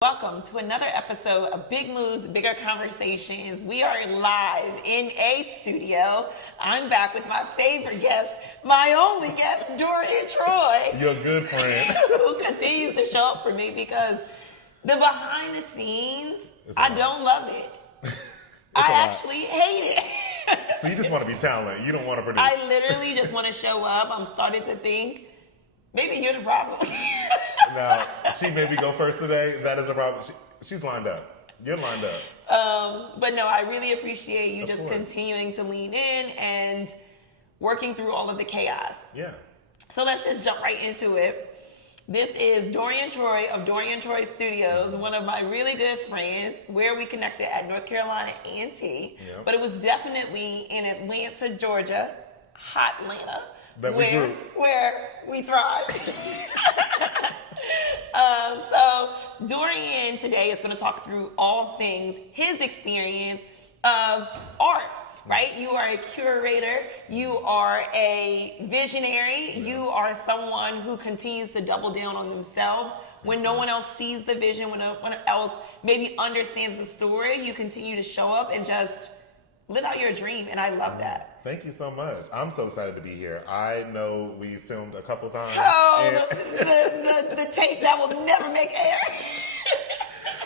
Welcome to another episode of Big Moves, Bigger Conversations. We are live in a studio. I'm back with my favorite guest, my only guest, Dorian Troy. You're a good friend. Who continues to show up for me because the behind the scenes, I don't love it. I actually hate it. So you just want to be talented. You don't want to produce. I literally just want to show up. I'm starting to think, maybe you're the problem. Now, she made me go first today. That is the problem. She's lined up. You're lined up. But no, I really appreciate you Of just course. continuing to lean in and working through all of the chaos. Yeah. So let's just jump right into it. This is Dorian Troy of Dorian Troy Studios, one of my really good friends, where we connected at North Carolina A&T. Yep. But it was definitely in Atlanta, Georgia, hot Atlanta, That we grew. where we thrived. So Dorian today is going to talk through all things, his experience of art, right? You are a curator, you are a visionary, you are someone who continues to double down on themselves. When no one else sees the vision, when no one else maybe understands the story, you continue to show up and just live out your dream, and I love that. Thank you so much. I'm so excited to be here. I know we filmed a couple times. Oh, and- the tape that will never make air.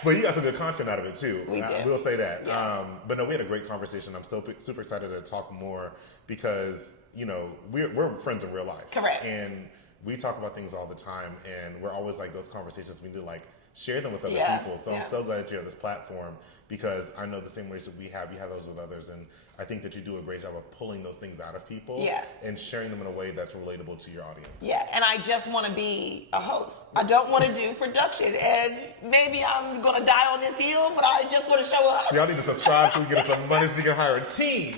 But you got some good content out of it too. We did. We'll say that. Yeah. But no, we had a great conversation. I'm super excited to talk more because, you know, we're friends in real life. Correct. And we talk about things all the time, and we're always like those conversations we need to like share them with other Yeah. people. So I'm so glad you have this platform because I know the same relationship we have, you have those with others, and I think that you do a great job of pulling those things out of people Yeah. and sharing them in a way that's relatable to your audience. Yeah, and I just want to be a host. I don't want to do production, and maybe I'm going to die on this hill, but I just want to show up. So y'all need to subscribe so we get us some money so you can hire a team.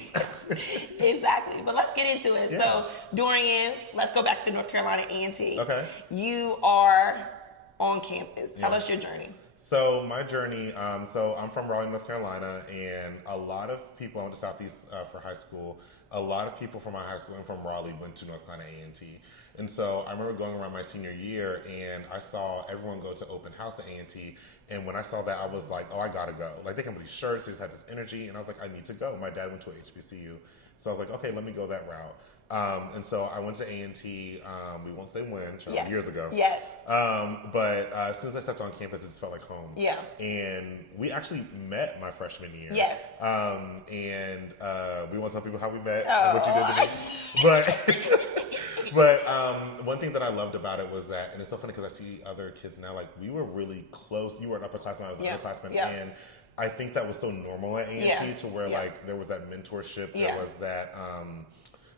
Exactly, but let's get into it. Yeah. So, Dorian, let's go back to North Carolina A&T. Okay. You are on campus. Tell Yeah. us your journey. So my journey, so I'm from Raleigh, North Carolina, and a lot of people, I went to Southeast for high school, a lot of people from my high school and from Raleigh went to North Carolina A&T. And so I remember going around my senior year and I saw everyone go to open house at A&T. And when I saw that, I was like, oh, I gotta go. Like they come with these shirts, they just had this energy, and I was like, I need to go. My dad went to a HBCU. So I was like, okay, let me go that route. And so I went to A&T, we won't say when, Yes. years ago. Yes. But as soon as I stepped on campus, it just felt like home. Yeah. And we actually met my freshman year. Yes. And we won't tell people how we met Oh. and what you did to me. But one thing that I loved about it was that, and it's so funny because I see other kids now, like we were really close. You were an upperclassman, I was an Yeah. upperclassman. Yeah. And I think that was so normal at A&T Yeah. to where Yeah. like there was that mentorship, Yeah. there was that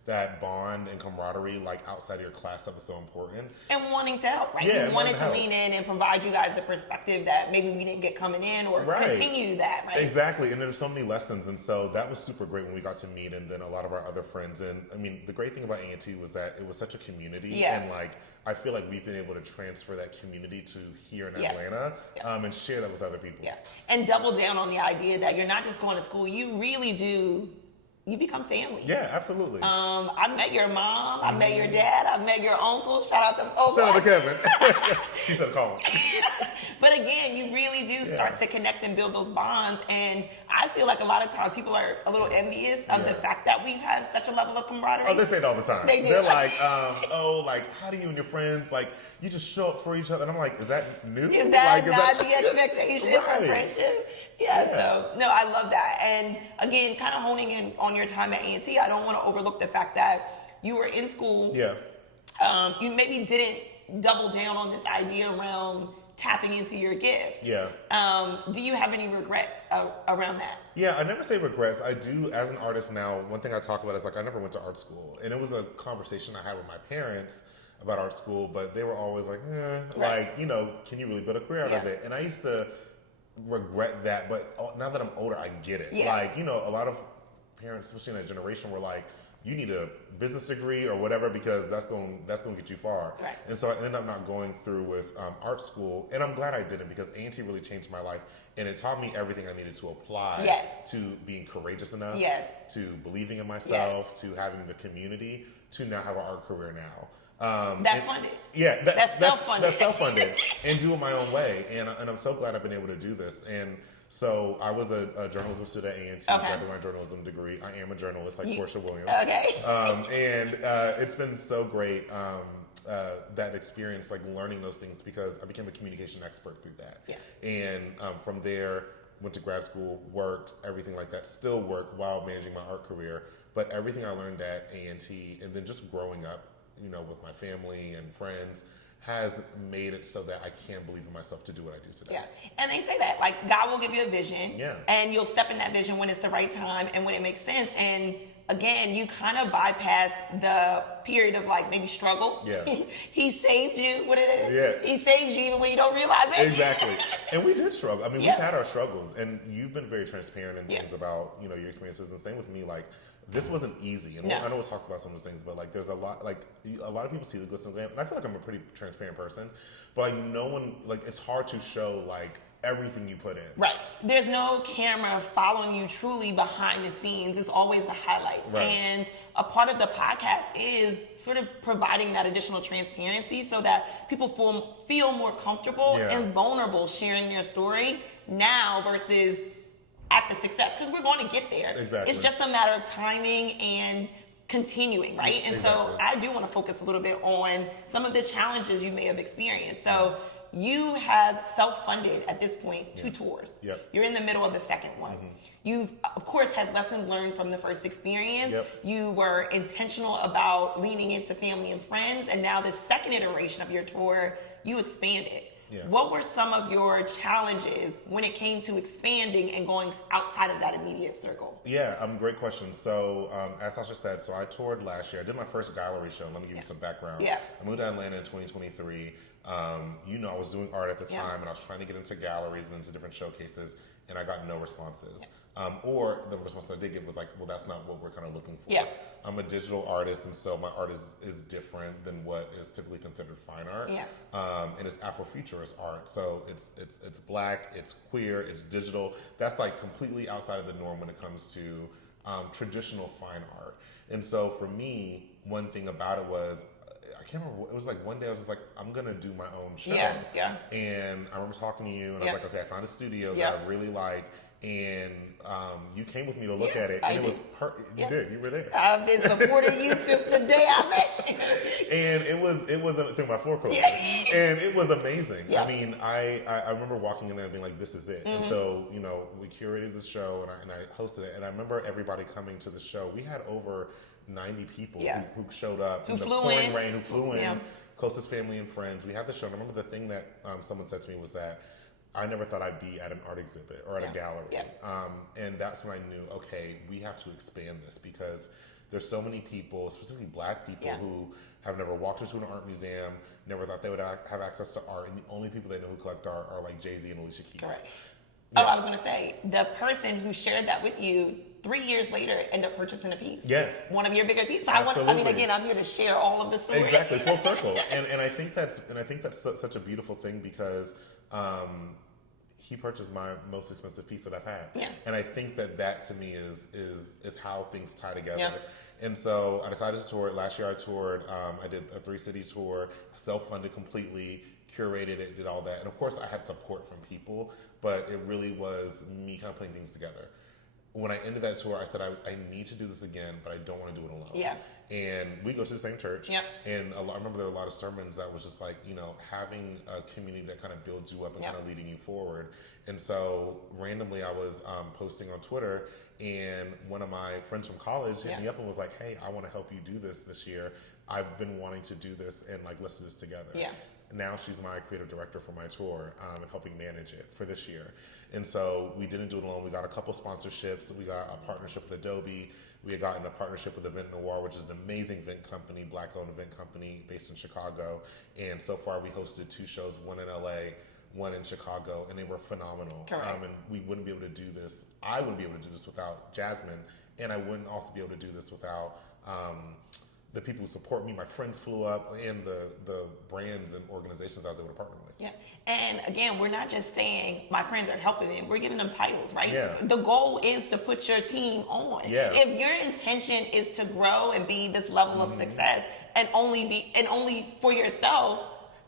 that bond and camaraderie like outside of your class that was so important. And wanting to help, right? Yeah, You and wanted wanting to to help. lean in and provide you guys the perspective that maybe we didn't get coming in or Right. continue that, right? Exactly, and there's so many lessons, and so that was super great when we got to meet, and then a lot of our other friends. And I mean, the great thing about A&T was that it was such a community, Yeah. and like I feel like we've been able to transfer that community to here in Yeah. Atlanta, Yeah. and share that with other people. Yeah. And double down on the idea that you're not just going to school, you really do, you become family. Yeah, absolutely. I met your mom, I met your dad, I met your uncle. Shout out to uncle. Shout out to Kevin. He said call him. But again, you really do start to connect and build those bonds. And I feel like a lot of times people are a little envious of the Yeah. fact that we've had such a level of camaraderie. Oh, they say it all the time. They do. They're like, oh, like how do you and your friends like you just show up for each other? And I'm like, is that new? Is that Like, not the expectation for Right. friendship? Yeah, so no, I love that. And again, kind of honing in on your time at A&T, I don't want to overlook the fact that you were in school. Yeah. You maybe didn't double down on this idea around tapping into your gift. Yeah. Do you have any regrets around that? Yeah, I never say regrets. I do, as an artist now, one thing I talk about is like I never went to art school. And it was a conversation I had with my parents about art school, but they were always like, Right. like, you know, can you really build a career out of Yeah. it? And I used to regret that, but now that I'm older, I get it. Yeah. Like, you know, a lot of parents, especially in that generation, were like, you need a business degree or whatever because that's going to get you far. Right. And so I ended up not going through with art school, and I'm glad I didn't because A&T really changed my life, and it taught me everything I needed to apply Yes. to being courageous enough, Yes. to believing in myself, to having the community, to now have an art career now. That's funded. Yeah, that's self-funded. That's self-funded, and do it my own way. And I'm so glad I've been able to do this. And so I was a journalism student at A&T, graduated my journalism degree. I am a journalist, like Portia Williams. Okay. And it's been so great, that experience, like learning those things, because I became a communication expert through that. Yeah. And from there, went to grad school, worked, everything like that. Still work while managing my art career. But everything I learned at A&T, and then just growing up, with my family and friends, has made it so that I can believe in myself to do what I do today. Yeah. And they say that, like, God will give you a vision. Yeah. And you'll step in that vision when it's the right time and when it makes sense. And again, you kind of bypass the period of, like, maybe struggle. Yeah. He saved you. What it is? Yeah. He saves you even when you don't realize it. Exactly. And we did struggle. I mean, we've had our struggles, and you've been very transparent in things about, your experiences. And same with me, like, this wasn't easy. And I know we'll talk about some of those things, but, like, there's a lot of people see the glitz and glam, and I feel like I'm a pretty transparent person, but, like, no one, like, it's hard to show, like, everything you put in. Right. There's no camera following you truly behind the scenes. It's always the highlights. Right. And a part of the podcast is sort of providing that additional transparency so that people feel more comfortable and vulnerable sharing their story now versus at the success. Because we're going to get there. Exactly. It's just a matter of timing and continuing, right? And so I do want to focus a little bit on some of the challenges you may have experienced. So you have self-funded at this point 2 tours. Yep. You're in the middle of the second one. Mm-hmm. You've, of course, had lessons learned from the first experience. Yep. You were intentional about leaning into family and friends, and now the second iteration of your tour, you expanded. Yeah. What were some of your challenges when it came to expanding and going outside of that immediate circle? Yeah, great question. So, as Sasha said, I toured last year. I did my first gallery show. Let me give you some background. Yeah. I moved to Atlanta in 2023. I was doing art at the time, and I was trying to get into galleries and into different showcases, and I got no responses. Or the response I did get was like, well, that's not what we're kind of looking for. Yeah. I'm a digital artist, and so my art is different than what is typically considered fine art. Yeah. And it's Afrofuturist art. So it's black, it's queer, it's digital. That's like completely outside of the norm when it comes to traditional fine art. And so for me, one thing about it was, I can't remember, it was like one day I was just like, I'm gonna do my own show. Yeah. And I remember talking to you, and I was like, okay, I found a studio that I really like, and you came with me to look at it, and it was you did, you were there. I've been supporting you since the day I met you. And it was through my foreclosure, and it was amazing. I mean, I remember walking in there and being like, this is it. And so, we curated the show, and I hosted it, and I remember everybody coming to the show. We had over 90 people who showed up in the pouring rain, who flew in, closest family and friends. We had the show, and I remember the thing that someone said to me was that I never thought I'd be at an art exhibit or at a gallery. And that's when I knew, okay, we have to expand this, because there's so many people, specifically black people, who have never walked into an art museum, never thought they would have access to art, and the only people they know who collect art are like Jay-Z and Alicia Keys. Correct. Oh, I was going to say, the person who shared that with you 3 years later ended up purchasing a piece. Yes. One of your bigger pieces. Absolutely. Again, I'm here to share all of the stories. Exactly, full circle. And I think that's such a beautiful thing, because he purchased my most expensive piece that I've had. Yeah. And I think that to me is how things tie together. Yeah. And so I decided to tour. Last year I toured. I did a 3-city tour, self-funded completely, curated it, did all that. And of course I had support from people, but it really was me kind of putting things together. When I ended that tour, I said, I need to do this again, but I don't want to do it alone. Yeah. And we go to the same church. Yep. And I remember there were a lot of sermons that was just like, having a community that kind of builds you up and kind of leading you forward. And so randomly I was posting on Twitter, and one of my friends from college hit me up and was like, hey, I want to help you do this year. I've been wanting to do this, and like, let's do this together. Yeah. Now she's my creative director for my tour, and helping manage it for this year. And so we didn't do it alone. We got a couple sponsorships. We got a partnership with Adobe. We had gotten a partnership with Event Noir, which is an amazing event company, black-owned event company based in Chicago. And so far we hosted 2 shows, one in LA, one in Chicago, and they were phenomenal. And we wouldn't be able to do this. I wouldn't be able to do this without Jasmine, and I wouldn't also be able to do this without the people who support me. My friends flew up, and the brands and organizations I was able to partner with. Yeah. And again, we're not just saying my friends are helping them. We're giving them titles, right? Yeah. The goal is to put your team on. Yeah. If your intention is to grow and be this level of success, and only for yourself.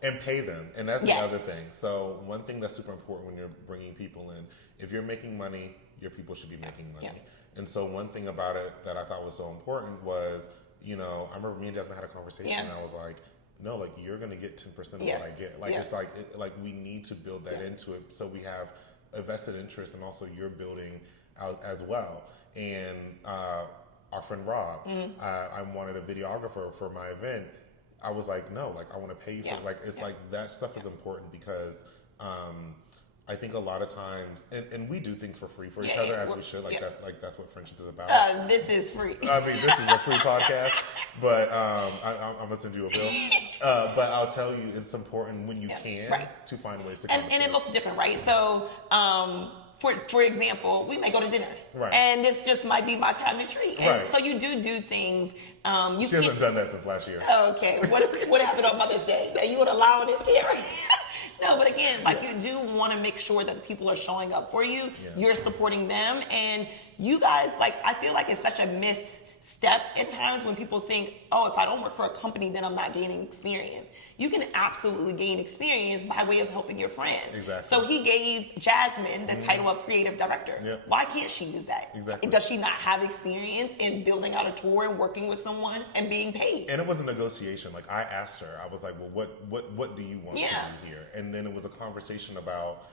And pay them. And that's Yes. the other thing. So one thing that's super important when you're bringing people in, if you're making money, your people should be making money. Yeah. And so one thing about it that I thought was so important was, I remember me and Jasmine had a conversation and I was like, no, like you're going to get 10% of what I get. Like it's like we need to build that into it so we have a vested interest and also you're building out as well. And our friend Rob, I wanted a videographer for my event. I was like, no, like I want to pay you for it. Like it's like that stuff is important because I think a lot of times, and we do things for free for each other as we should. Like that's what friendship is about. This is free. I mean, this is a free podcast, but I'm gonna send you a bill. But I'll tell you, it's important when you can to find ways to. And it looks different, right? So, for example, we may go to dinner, right? And this just might be my time to treat. And right. So you do things. She hasn't done that since last year. Okay, what happened on Mother's Day? That you would allow this here? No, but again, like you do want to make sure that the people are showing up for you. Yeah. You're supporting them, and you guys, like, I feel like it's such a misstep at times when people think, oh, if I don't work for a company, then I'm not gaining experience. You can absolutely gain experience by way of helping your friends. Exactly. So he gave Jasmine the title of creative director. Yep. Why can't she use that? Exactly. Does she not have experience in building out a tour and working with someone and being paid? And it was a negotiation. Like I asked her, I was like, well, what do you want to do here? And then it was a conversation about,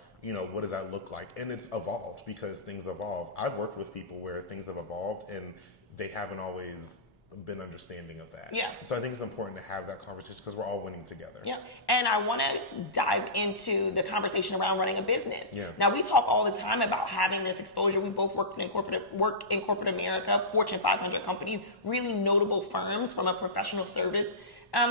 what does that look like? And it's evolved because things evolve. I've worked with people where things have evolved and they haven't always been understanding of that. Yeah. So I think it's important to have that conversation because we're all winning together. Yeah. And I want to dive into the conversation around running a business. Yeah. Now we talk all the time about having this exposure. We both work in corporate America, Fortune 500 companies, really notable firms from a professional service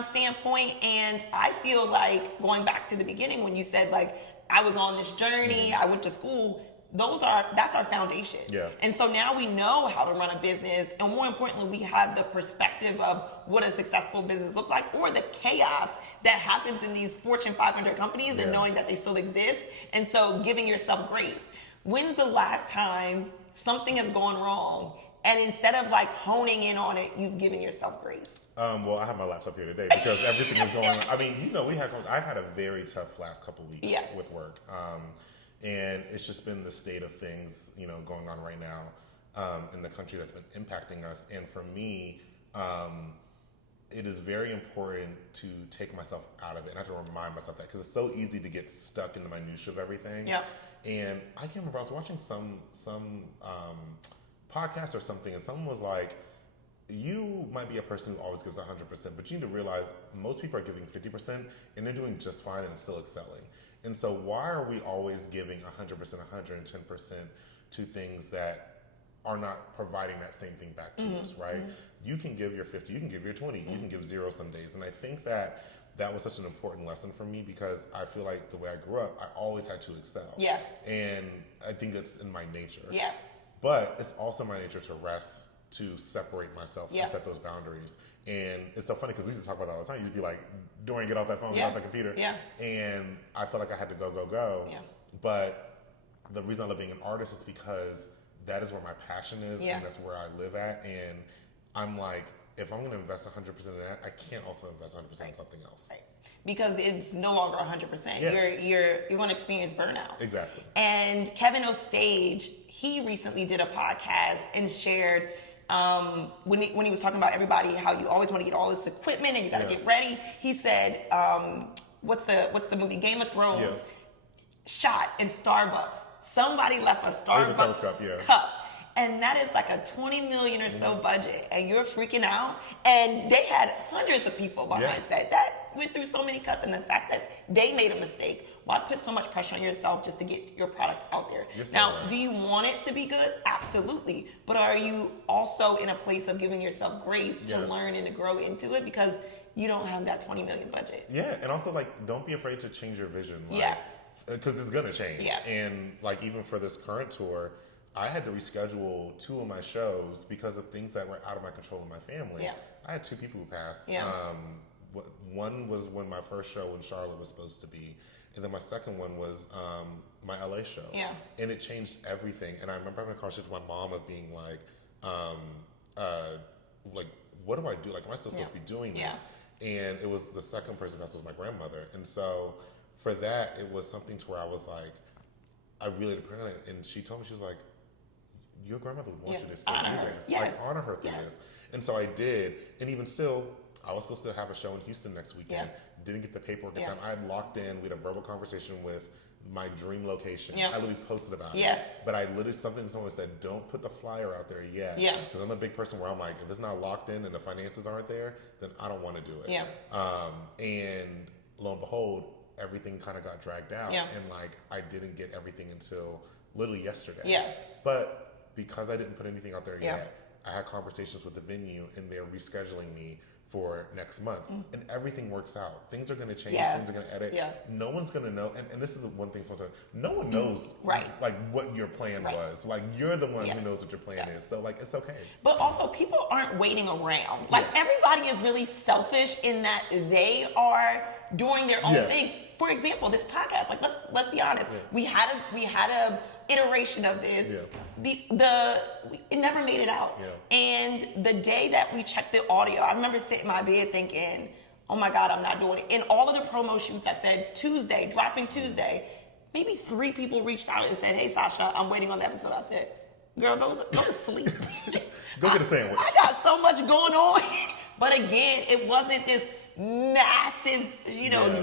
standpoint. And I feel like going back to the beginning when you said like I was on this journey, I went to school. That's our foundation. Yeah. And so now we know how to run a business, and more importantly, we have the perspective of what a successful business looks like, or the chaos that happens in these Fortune 500 companies, and knowing that they still exist. And so giving yourself grace. When's the last time something has gone wrong, and instead of like honing in on it, you've given yourself grace? Well, I have my laptop here today because everything is going on. I mean, I've had a very tough last couple weeks with work. And it's just been the state of things, going on right now in the country that's been impacting us. And for me, it is very important to take myself out of it. And I have to remind myself that because it's so easy to get stuck in the minutia of everything. Yeah. And I can't remember, I was watching some podcast or something, and someone was like, you might be a person who always gives 100%, but you need to realize most people are giving 50% and they're doing just fine and still excelling. And so why are we always giving 100%, 110% to things that are not providing that same thing back to us, right? You can give your 50, you can give your 20, you can give 0 some days. And I think that was such an important lesson for me because I feel like the way I grew up, I always had to excel. Yeah. And I think it's in my nature. Yeah. But it's also my nature to rest, to separate myself and set those boundaries. And it's so funny because we used to talk about it all the time. You used to be like, Dorian, get off that phone, get off that computer. Yeah. And I felt like I had to go. Yeah. But the reason I love being an artist is because that is where my passion is and that's where I live at. And I'm like, if I'm going to invest 100% in that, I can't also invest 100% in something else. Right. Because it's no longer 100%. Yeah. You're going to experience burnout. Exactly. And Kevin Ostage, he recently did a podcast and shared when he was talking about everybody, how you always want to get all this equipment and you got to get ready. He said, what's the movie Game of Thrones shot in Starbucks? Somebody left a Starbucks cup. And that is like a $20 million or so budget, and you're freaking out. And they had hundreds of people behind set that went through so many cuts, and the fact that they made a mistake. Why put so much pressure on yourself just to get your product out there? Now, do you want it to be good? Absolutely. But are you also in a place of giving yourself grace to learn and to grow into it because you don't have that $20 million budget? Yeah, and also like don't be afraid to change your vision. Like, because it's gonna change. Yeah. And like even for this current tour, I had to reschedule 2 of my shows because of things that were out of my control in my family. Yeah. I had 2 people who passed. Yeah. One was when my first show in Charlotte was supposed to be, and then my second one was my LA show. Yeah. And it changed everything. And I remember having a conversation with my mom of being like, what do I do? Like, am I still supposed to be doing this? And it was the second person that was my grandmother. And so for that, it was something to where I was like, I really depended on it. And she told me, she was like, your grandmother wants you to still do this. Like, honor her through this. And so I did. And even still, I was supposed to have a show in Houston next weekend. Didn't get the paperwork in time. I had locked in. We had a verbal conversation with my dream location. I literally posted about it. But I literally, someone said, don't put the flyer out there yet. Because I'm a big person where I'm like, if it's not locked in and the finances aren't there, then I don't want to do it. And lo and behold, everything kind of got dragged out. And like, I didn't get everything until literally yesterday. But because I didn't put anything out there yet, I had conversations with the venue and they're rescheduling me for next month. And everything works out. Things are going to change. Things are going to edit. No one's going to know. And this is one thing sometimes. No one knows like what your plan was. Like, you're the one who knows what your plan is. So like, it's okay. But also, people aren't waiting around. Like, everybody is really selfish in that they are doing their own thing. For example, this podcast, like, let's be honest. We had a iteration of this. It never made it out. And the day that we checked the audio, I remember sitting in my bed thinking, oh my God, I'm not doing it. In all of the promo shoots that said Tuesday, dropping Tuesday, maybe 3 people reached out and said, hey Sasha, I'm waiting on the episode. I said, girl, go to sleep. Go get a sandwich. I got so much going on. But again, it wasn't this massive,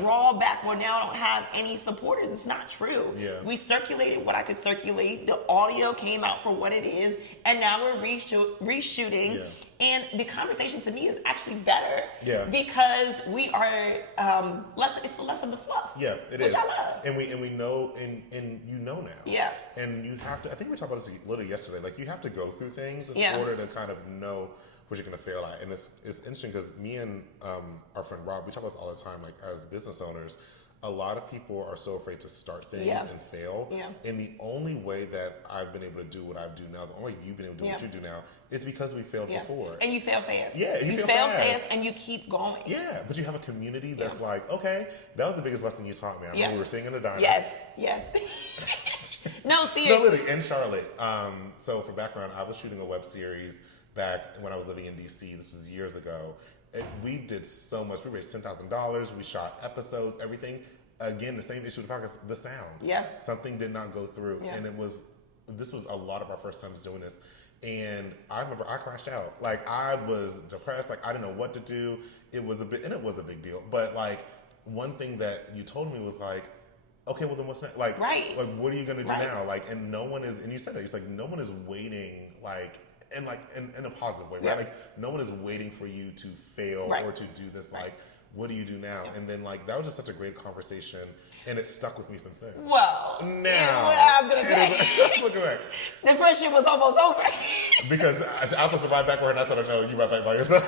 drawback where now I don't have any supporters. It's not true. We circulated what I could circulate. The audio came out for what it is, and now we're reshooting. And the conversation to me is actually better because we are it's less of the fluff. It which is. I love. And we know, and you know now. And you have to. I think we talked about this a little yesterday. Like, you have to go through things in order to kind of know what you're going to fail at. And it's interesting because me and our friend Rob, we talk about this all the time, like, as business owners, a lot of people are so afraid to start things and fail. And the only way that I've been able to do what I do now, the only way you've been able to do what you do now, is because we failed before. And you fail fast. You fail fast and you keep going. But you have a community that's like, okay, that was the biggest lesson you taught me. I remember we were sitting in the diner. Yes. No, seriously. No, literally, in Charlotte. So for background, I was shooting a web series back when I was living in DC. This was years ago. We did so much. We raised $10,000. We shot episodes, everything. Again, the same issue with the podcast, the sound. Something did not go through. And this was a lot of our first times doing this. And I remember I crashed out. Like, I was depressed. Like, I didn't know what to do. It was a big deal. But like, one thing that you told me was like, okay, well then what's next? Like, like, what are you going to do now? Like, and no one is, and you said that, it's like, no one is waiting, like, and like in a positive way, right? Like, no one is waiting for you to fail or to do this. Like, what do you do now? And then, like, that was just such a great conversation, and it stuck with me since then. Well, now I was gonna say, look at the friendship was almost over. Because I was supposed to ride back with her, and I said, no, you ride back by yourself.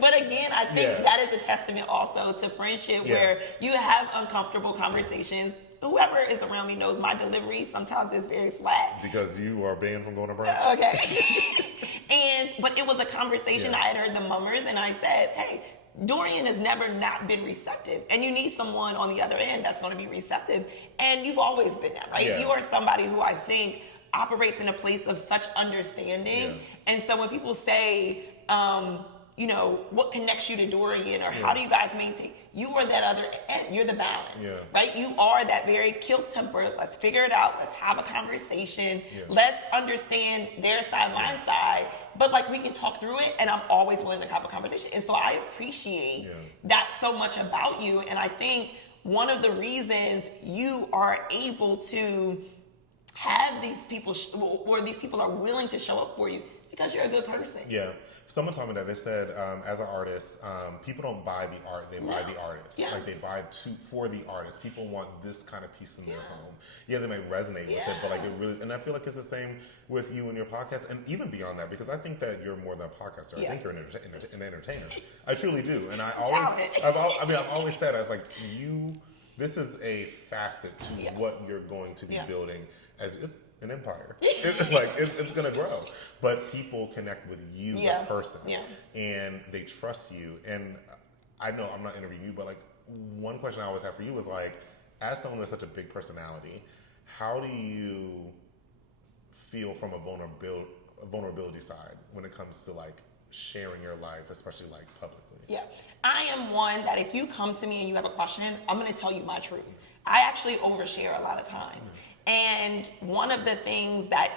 But again, I think that is a testament also to friendship, where you have uncomfortable conversations. Whoever is around me knows my delivery sometimes is very flat. Because you are banned from going to brunch. Okay. But it was a conversation. I had heard the mummers, and I said, hey, Dorian has never not been receptive. And you need someone on the other end that's going to be receptive. And you've always been that, right? You are somebody who I think operates in a place of such understanding. And so when people say, what connects you to Dorian, or how do you guys maintain? You are that other end. You're the balance, right? You are that very kill temper. Let's figure it out. Let's have a conversation. Let's understand their side, my side. But like, we can talk through it, and I'm always willing to have a conversation. And so I appreciate that so much about you. And I think one of the reasons you are able to have these people, or these people are willing to show up for you, because you're a good person. Someone told me that. They said, as an artist, people don't buy the art, they buy the artist. Like, they buy for the artist. People want this kind of piece in their home. They might resonate with it, but like, it really, and I feel like it's the same with you and your podcast, and even beyond that, because I think that you're more than a podcaster. I think you're an entertainer. I truly do. And I've always said, I was like, this is a facet to what you're going to be building as an empire. It's gonna grow, but people connect with you, the person, and they trust you. And I know I'm not interviewing you, but like, one question I always have for you is like, as someone with such a big personality, how do you feel from a vulnerability side when it comes to like sharing your life, especially like publicly. Yeah. I am one that if you come to me and you have a question, I'm going to tell you my truth. I actually overshare a lot of times. And one of the things that,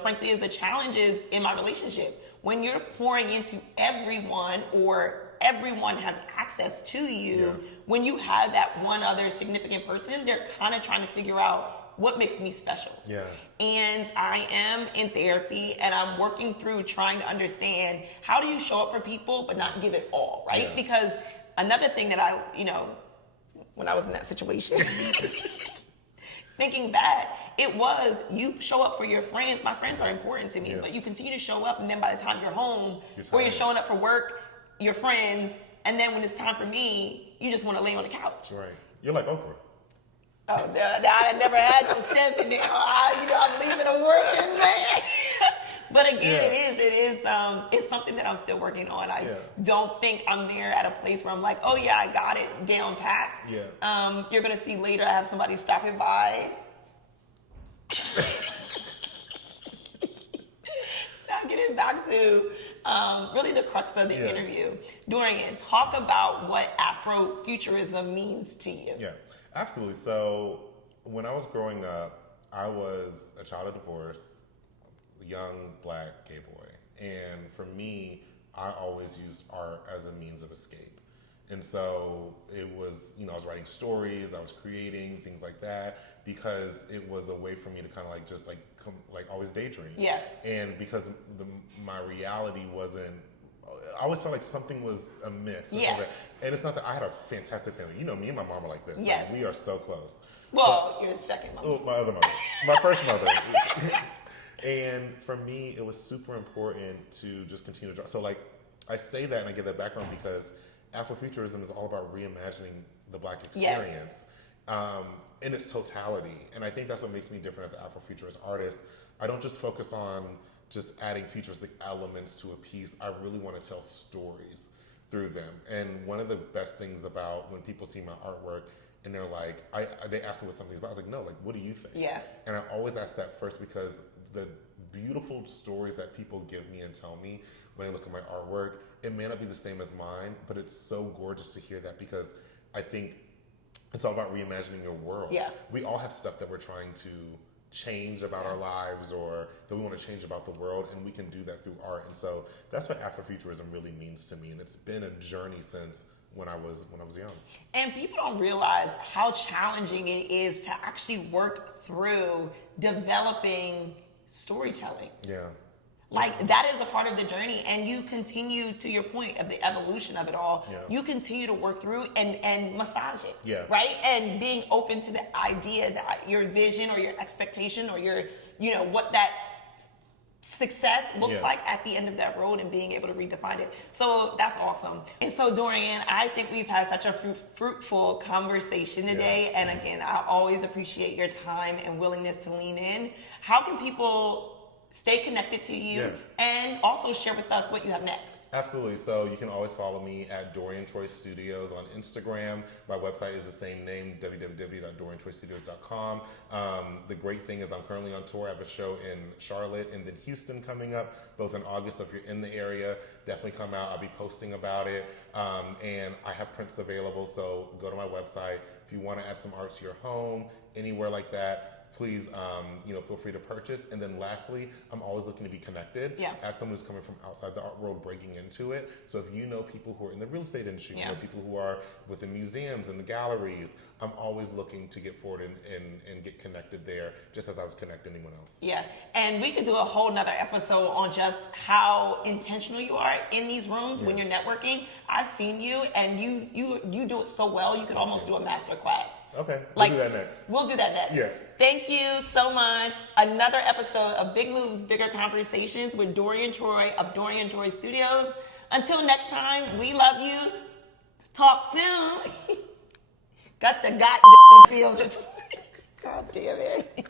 frankly is a challenge is in my relationship. When you're pouring into everyone or everyone has access to you, when you have that one other significant person, they're kind of trying to figure out what makes me special. Yeah. And I am in therapy and I'm working through trying to understand how do you show up for people but not give it all, right? Yeah. Because another thing that I, when I was in that situation, thinking back, it was you show up for your friends. My friends are important to me, but you continue to show up and then by the time you're home or you're showing up for work, your friends, and then when it's time for me, you just want to lay on the couch. Right. You're like Oprah. Oh, no, I never had no step in there. I'm leaving a working man. But again, it's something that I'm still working on. I don't think I'm there at a place where I'm like, oh yeah, I got it down packed. Yeah. You're gonna see later I have somebody stopping by. Now getting back to really the crux of the interview. Dorian, talk about what Afrofuturism means to you. Yeah, absolutely. So when I was growing up, I was a child of divorce, young black gay boy. And for me, I always used art as a means of escape. And so it was, I was writing stories, I was creating things like that because it was a way for me to kind of like just like always daydream. Yeah. And because my reality wasn't, I always felt like something was amiss. Or something. And it's not that I had a fantastic family. Me and my mom are like this. Yeah. Like, we are so close. Well, you're the second mother. Oh, my other mother. My first mother. And for me, it was super important to just continue to draw. So like, I say that and I get that background because Afrofuturism is all about reimagining the black experience in its totality. And I think that's what makes me different as an Afrofuturist artist. I don't just focus on just adding futuristic elements to a piece. I really want to tell stories through them. And one of the best things about when people see my artwork and they're like, they ask me what something's about. I was like, no, like, what do you think? Yeah. And I always ask that first because the beautiful stories that people give me and tell me when they look at my artwork, it may not be the same as mine, but it's so gorgeous to hear that because I think it's all about reimagining your world. Yeah. We all have stuff that we're trying to change about our lives or that we want to change about the world, and we can do that through art. And so that's what Afrofuturism really means to me, and it's been a journey since when I was young. And people don't realize how challenging it is to actually work through developing storytelling. Yeah. Like that is a part of the journey, and you continue to your point of the evolution of it all. Yeah. You continue to work through and massage it. Yeah. Right? And being open to the idea that your vision or your expectation or your, what that success looks like at the end of that road and being able to redefine it. So that's awesome. And so Dorian, I think we've had such a fruitful conversation today. And again, I always appreciate your time and willingness to lean in. How can people stay connected to you and also share with us what you have next? Absolutely. So you can always follow me at Dorian Troy Studios on Instagram. My website is the same name, www.doriantroystudios.com. The great thing is I'm currently on tour. I have a show in Charlotte and then Houston coming up, both in August. So if you're in the area, definitely come out. I'll be posting about it. And I have prints available, so go to my website. If you want to add some art to your home, anywhere like that, please, feel free to purchase. And then lastly, I'm always looking to be connected as someone who's coming from outside the art world, breaking into it. So if you know people who are in the real estate industry, you know people who are within museums and the galleries, I'm always looking to get forward and get connected there, just as I was connecting anyone else. Yeah, and we could do a whole nother episode on just how intentional you are in these rooms when you're networking. I've seen you, and you do it so well, you could almost do a master class. Okay, we'll do that next. We'll do that next. Yeah. Thank you so much. Another episode of Big Moves, Bigger Conversations with Dorian Troy of Dorian Troy Studios. Until next time, we love you. Talk soon. Got the goddamn feel. God damn it.